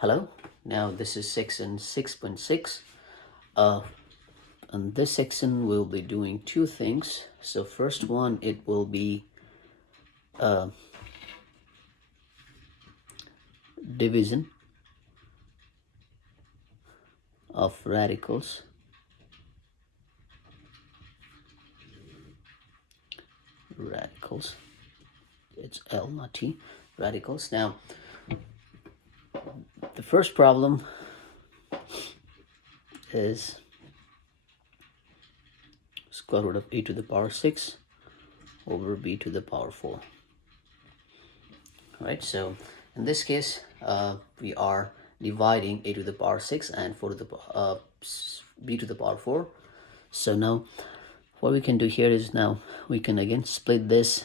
Hello, now this is section 6.6. In this section we'll be doing two things. So first one, it will be division of radicals. It's L, not T. Radicals. Now the first problem is square root of a to the power 6 over b to the power 4. All right, so in this case we are dividing a to the power 6 and 4 to the b to the power 4. So now what we can do here is, now we can again split this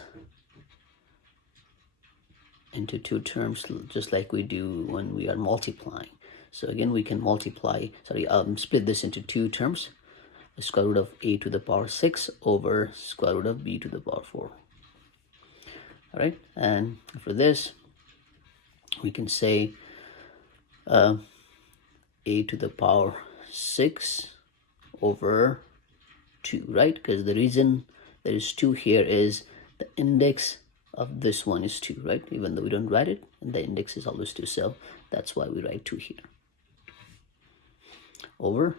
into two terms, just like we do when we are multiplying. So again, we can split this into two terms: the square root of a to the power 6 over square root of b to the power 4. All right, and for this we can say a to the power 6 over 2, right? Because the reason there is 2 here is the index of this one is 2, right? Even though we don't write it, and the index is always 2, so that's why we write 2 here. Over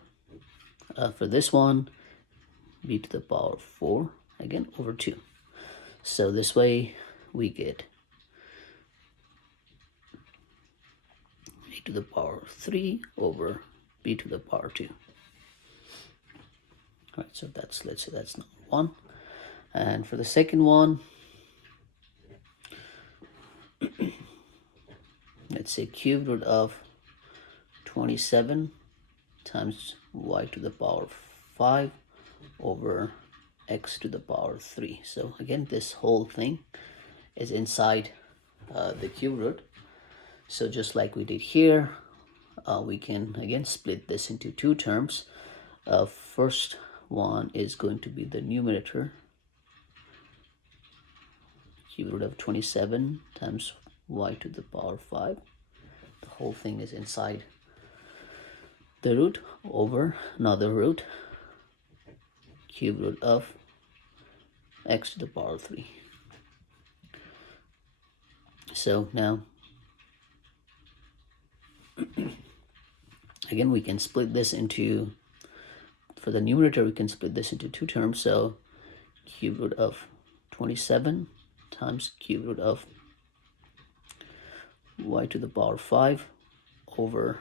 for this one, b to the power 4, again over 2. So this way we get a to the power 3 over b to the power 2. All right, so let's say that's number 1. And for the second one, let's say cube root of 27 times y to the power 5 over x to the power 3. So again, this whole thing is inside the cube root. So just like we did here, we can again split this into two terms. First one is going to be the numerator, cube root of 27 times y to the power 5. The whole thing is inside the root, over another root, cube root of x to the power 3. So now again, we can split this into, for the numerator we can split this into two terms. So cube root of 27 times cube root of y to the power 5 over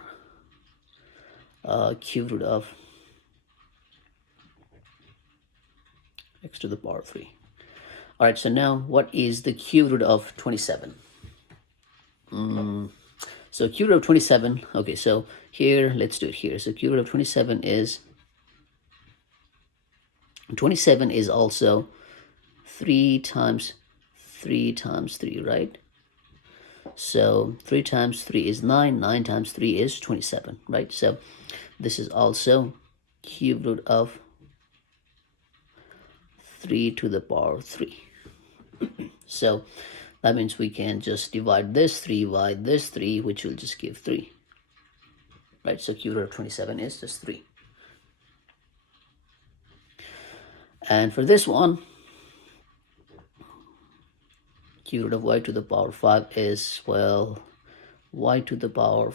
cube root of x to the power 3. All right, so now what is the cube root of 27? So cube root of 27, okay, so here, let's do it here. So cube root of 27 is also 3 times 3 times 3, right? So 3 times 3 is 9, 9 times 3 is 27, right? So this is also cube root of 3 to the power 3. So that means we can just divide this 3 by this 3, which will just give 3, right? So cube root of 27 is just 3. And for this one, cube root of y to the power 5 is, well, y to the power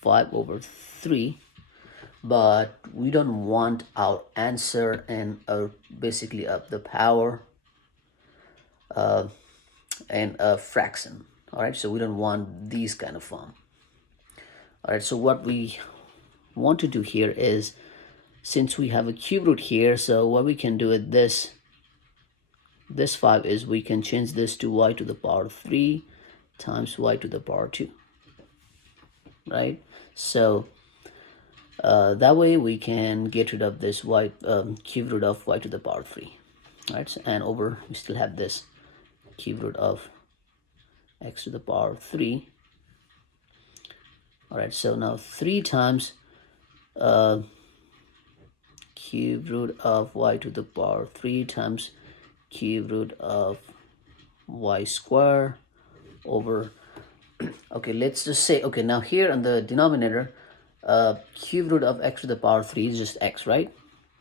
5 over 3, but we don't want our answer in basically the power and a fraction. All right, so we don't want these kind of form. All right, so what we want to do here is, since we have a cube root here, so what we can do with this 5 is we can change this to y to the power 3 times y to the power 2, right? So that way we can get rid of this cube root of y to the power 3, right? And over, we still have this cube root of x to the power 3. All right, so now 3 times cube root of y to the power 3 times cube root of y square over Okay, let's just say, okay, now here on the denominator, cube root of x to the power 3 is just x, right?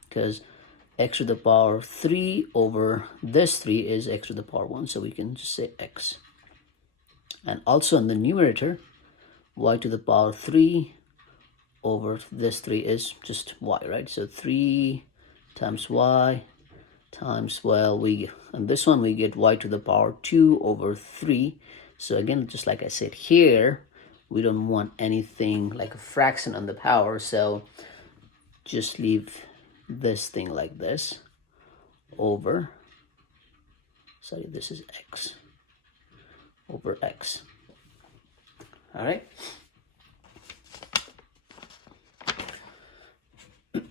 Because x to the power 3 over this 3 is x to the power 1, so we can just say x. And also in the numerator, y to the power 3 over this 3 is just y, right? So 3 times y times, well, on this one we get y to the power 2 over 3. So again, just like I said here, we don't want anything like a fraction on the power, so just leave this thing like this over, sorry, this is x over x. All right. All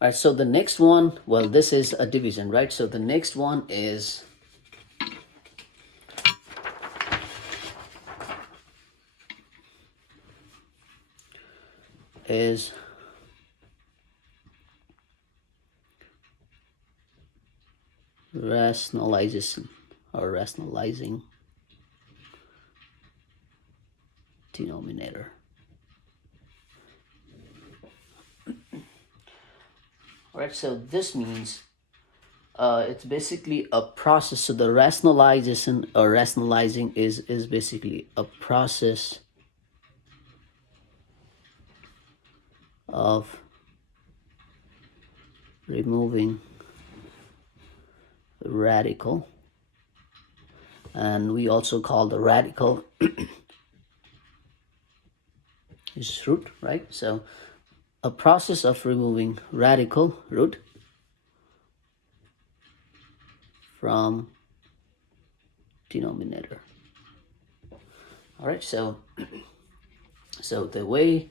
right, so the next one, well, this is a division, right? So the next one is rationalization or rationalizing denominator. All right, so this means it's basically a process. So the rationalization or rationalizing is basically a process of removing the radical, and we also call the radical is root, right? So a process of removing radical root from denominator. All right, so the way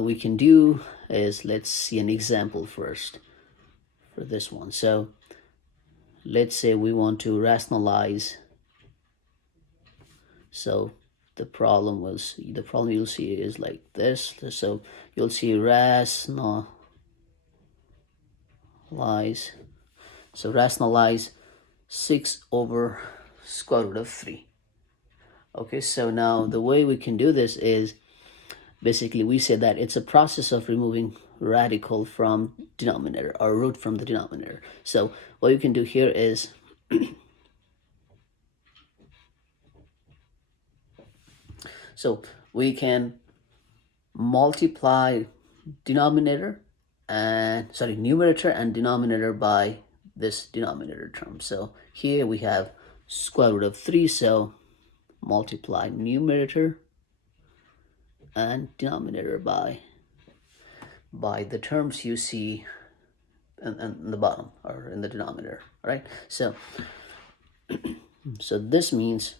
we can do is, let's see an example first for this one. So let's say we want to rationalize. So the problem you'll see is like this. So you'll see rationalize. So rationalize 6 over square root of 3. Okay, so now the way we can do this is basically we say that it's a process of removing radical from denominator or root from the denominator. So what you can do here is so we can multiply numerator and denominator by this denominator term. So here we have square root of 3, so multiply numerator and denominator by the terms you see in the bottom or in the denominator. All right, so this means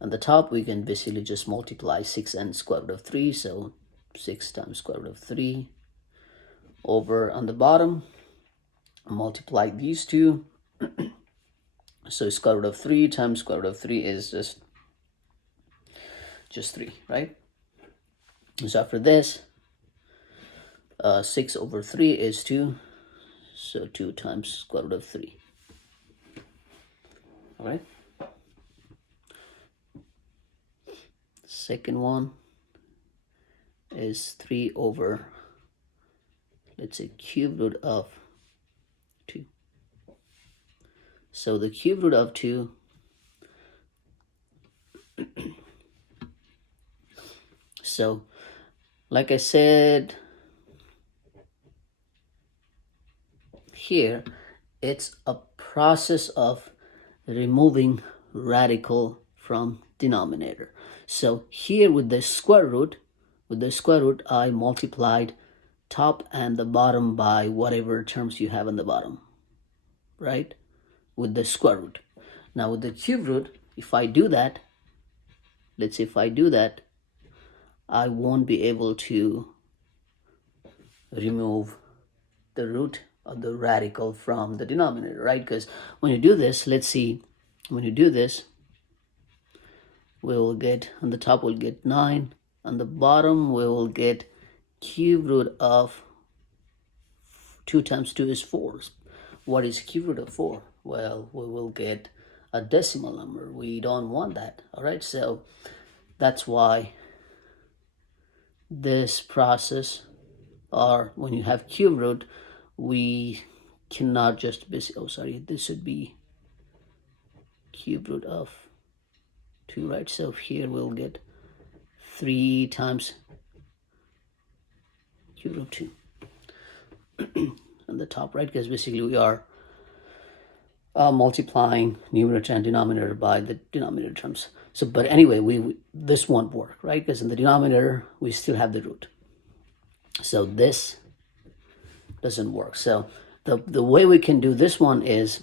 on the top we can basically just multiply 6 and square root of 3, so 6 times square root of 3 over on the bottom multiply these two. So square root of 3 times square root of 3 is just 3, right? So after this 6 over 3 is 2, so 2 times square root of 3. All right, second one is 3 over, let's say, cube root of 2. So the cube root of 2 so like I said here, it's a process of removing radical from denominator. So here with the square root I multiplied top and the bottom by whatever terms you have on the bottom, right, with the square root. Now with the cube root, if I do that, let's say if I do that, I won't be able to remove the root of the radical from the denominator, right? Because when you do this, let's see, when you do this, we'll get, on the top we'll get 9, on the bottom we will get cube root of 2 times 2 is 4. What is cube root of 4? Well, we will get a decimal number. We don't want that. All right, so that's why this process, or when you have cube root, we cannot just basically, oh sorry, this should be cube root of 2, right? So here we'll get 3 times cube root 2 on the top, right? Because basically we are multiplying numerator and denominator by the denominator terms. So, but anyway, this won't work, right? Because in the denominator, we still have the root. So this doesn't work. So the way we can do this one is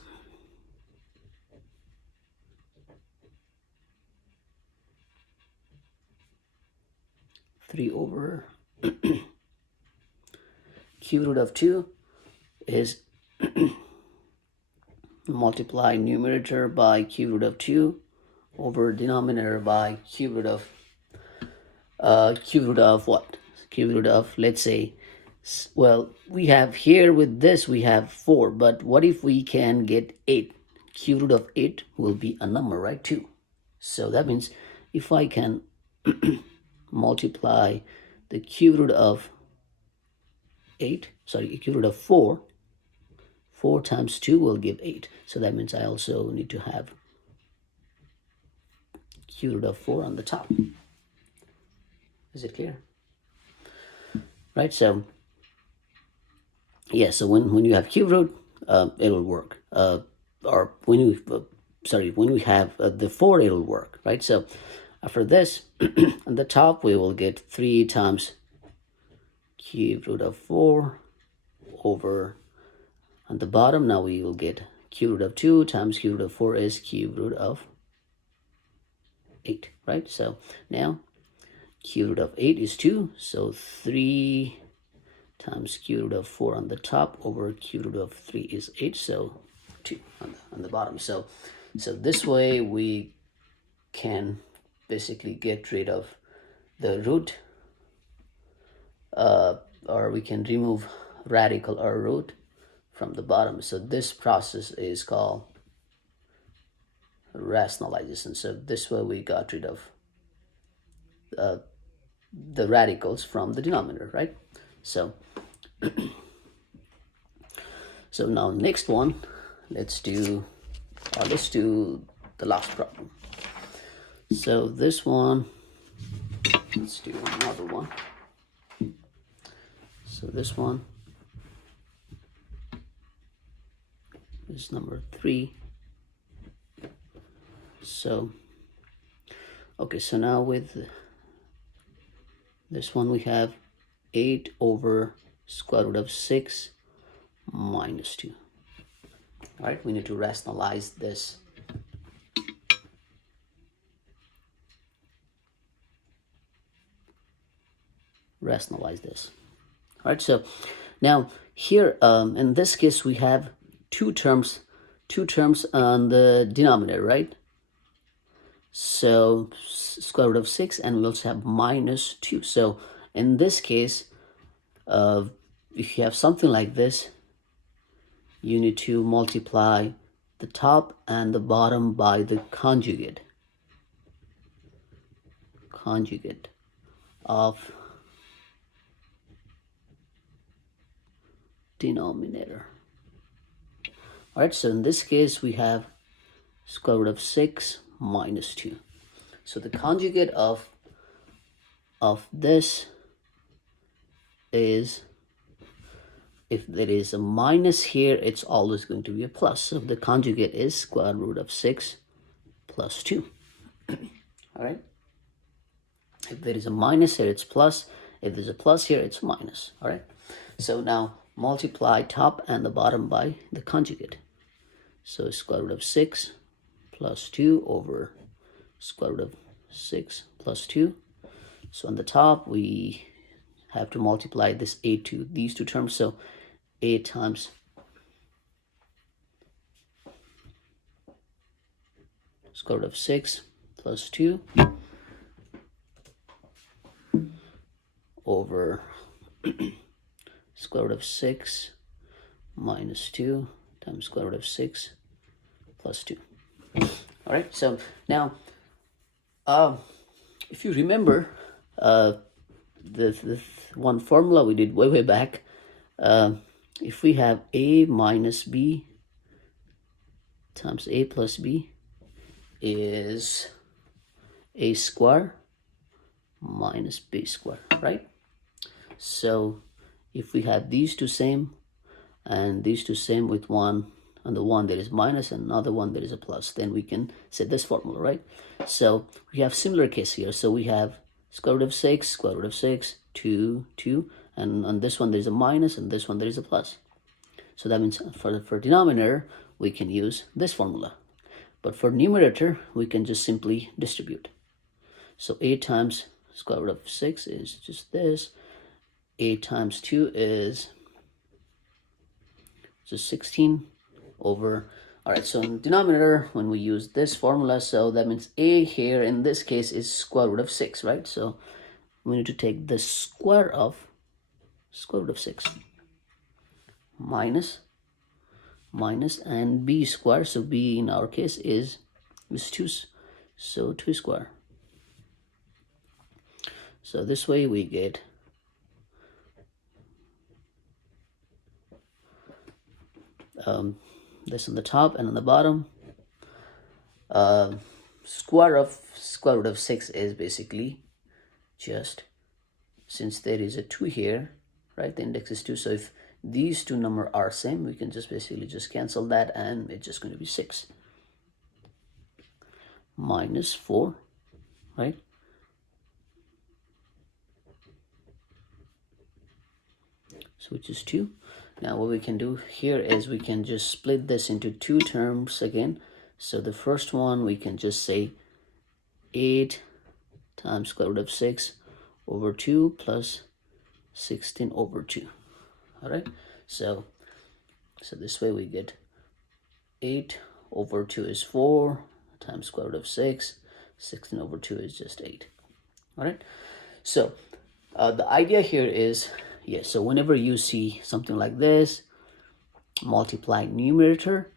three over cube root of 2 is multiply numerator by cube root of 2 over denominator by cube root of what? Cube root of, let's say, well, we have here with this, we have 4, but what if we can get 8? Cube root of 8 will be a number, right? 2. So that means if I can multiply the cube root of 4, 4 times 2 will give 8. So that means I also need to have cube root of 4 on the top. Is it clear? Right, so yeah, so when you have cube root, it'll work. Or when you, when we have the 4, it'll work, right? So after this, on the top, we will get 3 times cube root of 4 over, on the bottom, now we will get cube root of 2 times cube root of 4 is cube root of 8, right? So now cube root of 8 is 2, so 3 times cube root of 4 on the top over cube root of 3 is 8, so 2 on the bottom. So this way we can basically get rid of the root, or we can remove radical or root from the bottom. So this process is called rationalization. So this way we got rid of the radicals from the denominator, right? So so now next one, let's do the last problem. So this one, let's do another one. So this one is number 3. So okay, so now with this one we have 8 over square root of 6 minus 2. All right, we need to rationalize this. Rationalize this. All right, so now here in this case we have two terms on the denominator, right? So square root of 6, and we also have minus 2. So in this case, if you have something like this, you need to multiply the top and the bottom by the conjugate of denominator. All right, so in this case we have square root of 6 minus 2. So the conjugate of this is, if there is a minus here, it's always going to be a plus. So the conjugate is square root of 6 plus 2. All right. If there is a minus here, it's plus. If there's a plus here, it's minus. All right. So now multiply top and the bottom by the conjugate. So square root of 6 plus 2 over square root of 6 plus 2. So on the top, we have to multiply this 8 to these two terms. So 8 times square root of 6 plus 2 over square root of 6 minus 2 times square root of 6 plus 2. All right, so now if you remember the one formula we did way back, if we have a minus b times a plus b is a square minus b square, right? So if we have these two same and these two same with one, and the one that is minus and another one that is a plus, then we can set this formula, right? So we have similar case here. So we have square root of 6, square root of 6, 2, 2, and on this one there is a minus and this one there is a plus. So that means for denominator we can use this formula, but for numerator we can just simply distribute. So a times square root of 6 is just this, a times 2 is just 16 over, all right, so in denominator when we use this formula, so that means a here in this case is square root of 6, right? So we need to take the square of square root of 6 minus and b square, so b in our case is 2, so 2 square. So this way we get this on the top and on the bottom. Square root of 6 is basically just, since there is a 2 here, right, the index is 2, so if these two numbers are same, we can just basically just cancel that and it's just going to be 6 minus 4, right? So which is 2. Now what we can do here is we can just split this into two terms again. So the first one we can just say 8 times square root of 6 over 2 plus 16 over 2. All right, so this way we get 8 over 2 is 4 times square root of 6, 16 over 2 is just 8. All right, so the idea here is, yes, so whenever you see something like this, multiply numerator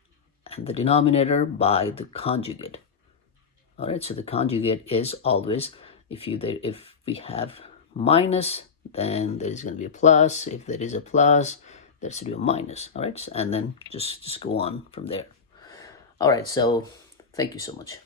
and the denominator by the conjugate. All right, so the conjugate is always, if we have minus, then there is going to be a plus. If there is a plus, there's going to be a minus. All right, and then just go on from there. All right, so thank you so much.